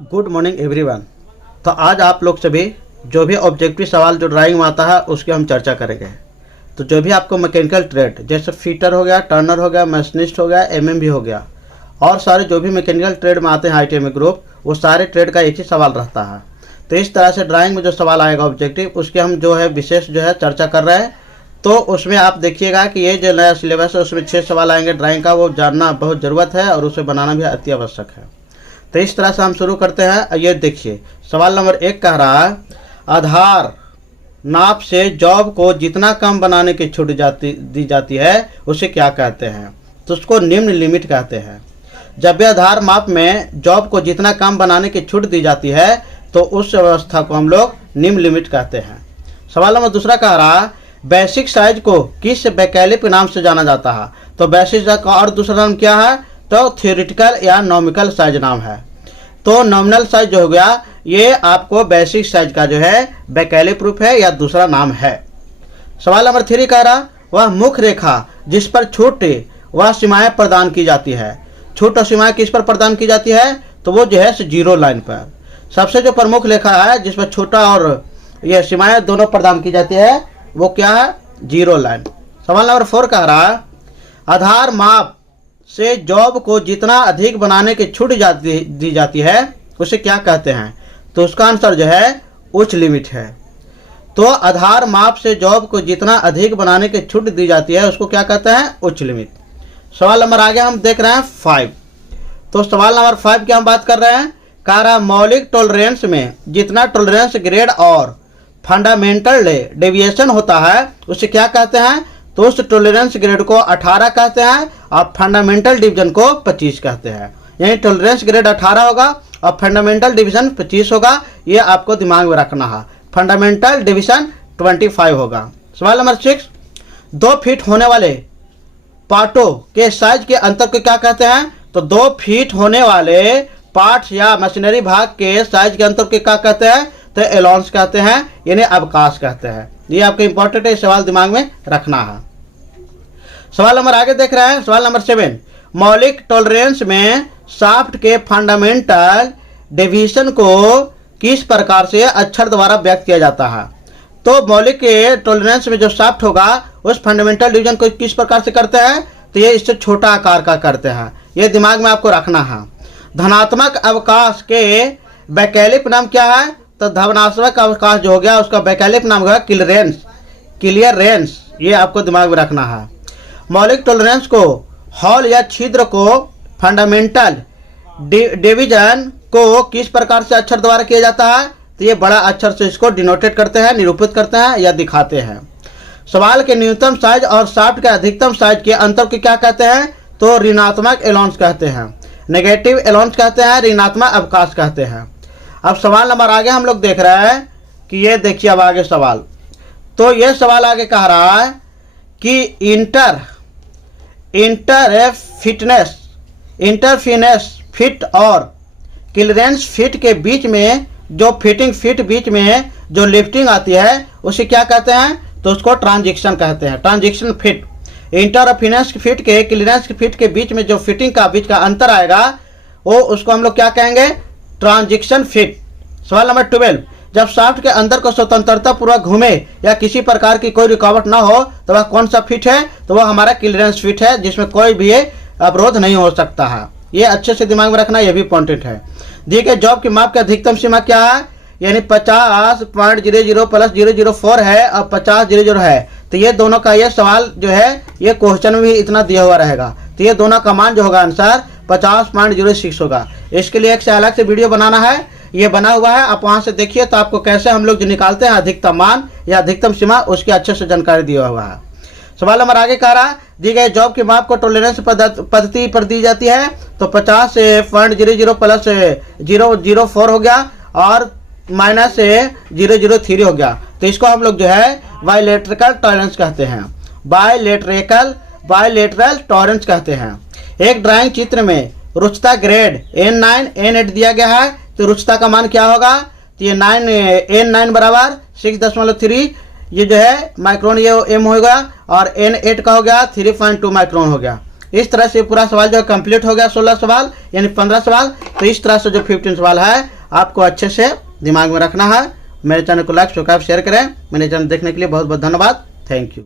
Good morning everyone. तो आज आप लोग सभी जो भी ऑब्जेक्टिव सवाल जो ड्राइंग में आता है उसकी हम चर्चा करेंगे। तो जो भी आपको मैकेनिकल ट्रेड जैसे फिटर हो गया, टर्नर हो गया, मशीनिस्ट हो गया, एमएम भी हो गया और सारे जो भी मैकेनिकल ट्रेड में आते हैं आईटीआई में ग्रुप, वो सारे ट्रेड का एक ही सवाल रहता है। तो इस तरह से ड्राइंग में जो सवाल आएगा ऑब्जेक्टिव, उसके हम जो है विशेष जो है चर्चा कर रहे हैं। तो उसमें आप देखिएगा कि ये जो नया सिलेबस है उसमें 6 सवाल आएंगे ड्राइंग का, वो जानना बहुत ज़रूरत है और उसे बनाना भी अति आवश्यक है। तो इस तरह से हम शुरू करते हैं। ये देखिए सवाल नंबर 1 कह रहा है, आधार नाप से जॉब को जितना कम बनाने की छूट दी जाती है उसे क्या कहते हैं? तो उसको निम्न लिमिट कहते हैं। जब भी आधार माप में जॉब को जितना कम बनाने की छूट दी जाती है तो उस व्यवस्था को हम लोग निम्न लिमिट कहते हैं। सवाल नंबर 2 कह रहा है, बेसिक साइज को किस वैकल्पिक नाम से जाना जाता है? तो बेसिक साइज का और दूसरा नाम क्या है? तो थ्योरेटिकल या नॉमिकल साइज नाम है। तो नॉमिनल साइज जो हो गया ये आपको बेसिक साइज का जो है वैकल्पिक रूप है या दूसरा नाम है। सवाल नंबर 3 कह रहा, वह मुख्य रेखा जिस पर छूट वह सीमाएं प्रदान की जाती है। छूट और सीमाएं किस पर प्रदान की जाती है? तो वो जो है जीरो लाइन पर। सबसे जो प्रमुख रेखा है जिस पर छोटा और यह सीमाएं दोनों प्रदान की जाती है वो क्या है? Zero line. सवाल नंबर 4 कह रहा, आधार माप से जॉब को जितना अधिक बनाने की छूट दी जाती है उसे क्या कहते हैं? तो उसका आंसर जो है उच्च लिमिट है। तो आधार माप से जॉब को जितना अधिक बनाने की छूट दी जाती है उसको क्या कहते हैं? उच्च लिमिट। सवाल नंबर आगे हम देख रहे हैं 5। तो सवाल नंबर 5 की हम बात कर रहे हैं। कह रहा, मौलिक टॉलरेंस में जितना टॉलरेंस ग्रेड और फंडामेंटल डेविएशन होता है उसे क्या कहते हैं? तो उस टॉलरेंस ग्रेड को 18 कहते हैं और फंडामेंटल डिवीजन को 25 कहते हैं। यानी टॉलरेंस ग्रेड 18 होगा और फंडामेंटल डिवीजन 25 होगा, ये आपको दिमाग में रखना है। फंडामेंटल डिवीजन 25 होगा। सवाल नंबर 6, 2 फीट होने वाले पार्टों के साइज के अंतर को क्या कहते हैं? तो 2 फीट होने वाले पार्ट्स या मशीनरी भाग के साइज के अंतर को क्या कहते हैं? तो एलॉन्स कहते हैं, यानी अवकाश कहते हैं। ये आपको इंपॉर्टेंट है, सवाल दिमाग में रखना है। सवाल नंबर आगे देख रहे हैं। सवाल नंबर 7, मौलिक टॉलरेंस में शाफ्ट के फंडामेंटल डेविएशन को किस प्रकार से अक्षर द्वारा व्यक्त किया जाता है? तो मौलिक के टॉलरेंस में जो शाफ्ट होगा उस फंडामेंटल डिवीजन को किस प्रकार से करते हैं? तो ये इससे छोटा आकार का करते हैं, ये दिमाग में आपको रखना है। धनात्मक अवकाश के वैकल्पिक नाम क्या है? तो धनात्मक अवकाश जो हो गया उसका वैकल्पिक नाम होगा क्लियरेंस। ये आपको दिमाग में रखना है। मौलिक टॉलरेंस को हॉल या छिद्र को फंडामेंटल डिवीजन को किस प्रकार से अक्षर द्वारा किया जाता है? तो ये बड़ा अक्षर से इसको डिनोटेट करते हैं, निरूपित करते हैं या दिखाते हैं। सवाल के न्यूनतम साइज और शाफ्ट के अधिकतम साइज के अंतर को क्या कहते हैं? तो ऋणात्मक एलॉन्स कहते हैं, नेगेटिव एलॉन्स कहते हैं, ऋणात्मक अवकाश कहते हैं। अब सवाल नंबर आगे हम लोग देख रहे हैं कि ये देखिए अब आगे सवाल। तो ये सवाल आगे कह रहा है कि इंटरफिनेस फिट और क्लियरेंस फिट के बीच में जो फिटिंग फिट बीच में जो लिफ्टिंग आती है उसे क्या कहते हैं? तो उसको ट्रांजिशन कहते हैं, ट्रांजिशन फिट। इंटरफिनेस फिट के क्लियरेंस फिट के बीच में जो फिटिंग का बीच का अंतर आएगा वो उसको हम लोग क्या कहेंगे? Transition fit. सवाल नंबर 12, जब शाफ्ट के अंदर को स्वतंत्रता पूर्वक घूमे या किसी प्रकार की कोई रुकावट ना हो तो वह कौन सा फिट है? तो वह हमारा क्लियरेंस फिट है, जिसमें कोई भी अवरोध नहीं हो सकता है। ये अच्छे से दिमाग में रखना, यह भी इंपॉर्टेंट है। दी गई जॉब की माप की अधिकतम सीमा क्या है? यानी 50.00 प्लस 004 है और 50.00 है। तो ये दोनों का ये सवाल जो है ये क्वेश्चन में भी इतना दिया हुआ रहेगा। तो ये दोनों का मान जो होगा आंसर 50.06 होगा। इसके लिए एक से अलग से वीडियो बनाना है, ये बना हुआ है, आप वहां से देखिए तो आपको कैसे हम लोग जो निकालते हैं अधिकतम मान या अधिकतम सीमा उसकी अच्छे से जानकारी दिया हुआ है। सवाल नंबर आगे कह रहा, दी गई जॉब की माप को टॉलरेंस पद्धति पर दी जाती है। तो 50.00 प्लस 004 हो गया और माइनस 003 हो गया। तो इसको हम लोग जो है बायलैटरल टॉलरेंस कहते हैं, बायलैटरल टॉलरेंस कहते हैं। एक ड्राइंग चित्र में रुचिता ग्रेड N9 N8 दिया गया है। तो रुचिता का मान क्या होगा? तो ये N9 बराबर 6.3 ये जो है माइक्रोन ये M होगा और N8 का हो गया 3.2 माइक्रोन हो गया। इस तरह से पूरा सवाल जो है कंप्लीट हो गया, 16 सवाल यानी 15 सवाल। तो इस तरह से जो 15 सवाल है आपको अच्छे से दिमाग में रखना है। मेरे चैनल को लाइक, सब्सक्राइब, शेयर करें। मेरे चैनल देखने के लिए बहुत बहुत धन्यवाद। Thank you.